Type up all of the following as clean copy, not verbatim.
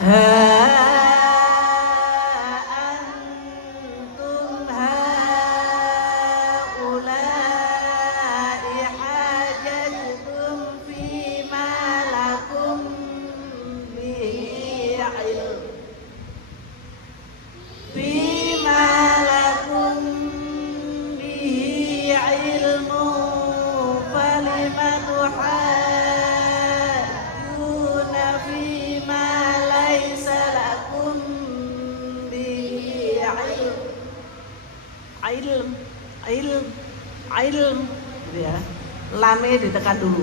antum haula'i hajajtum fima lakum bihi ilm fima lakum bihi ilmu falima tuhajjuna fima laisa lakum bihi ilm gitu ya, lamnya ditekan dulu.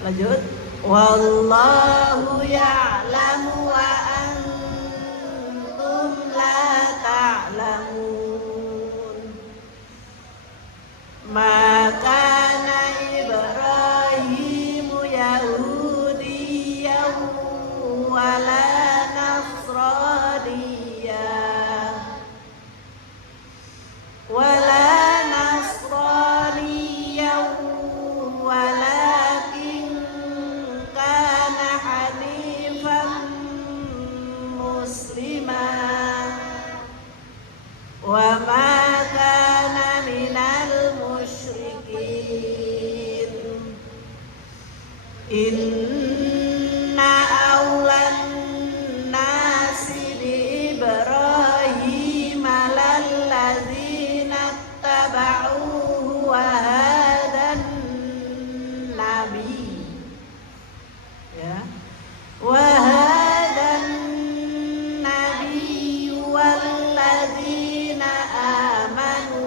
Lanjut, wallahu ya'lamu wa antum la ta'lamun. Maka Ibrahimu Yahudiyyan wala Nasraniyyan walakin kana hanifan musliman wa ma kana minal musyrikin. Inna awlan nasi bi Ibrahim lalladzina tabauhu wa hadan nabi ya wa hadan nabi walladzina amanu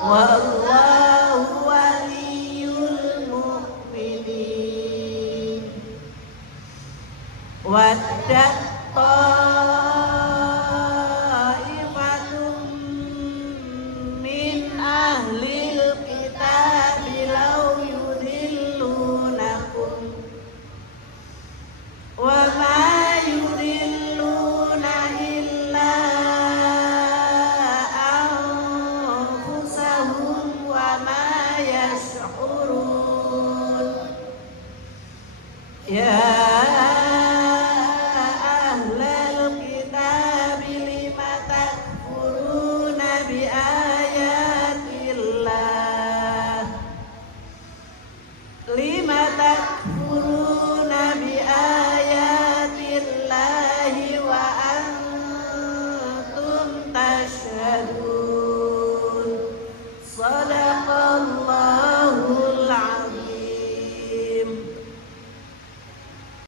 wallahu waliyul mu'minin. Wadda ta'ifatum min ahlil kitabi law yudillunakum wa ma yudilluna illa anfusahum wa ma yash'urun. Ya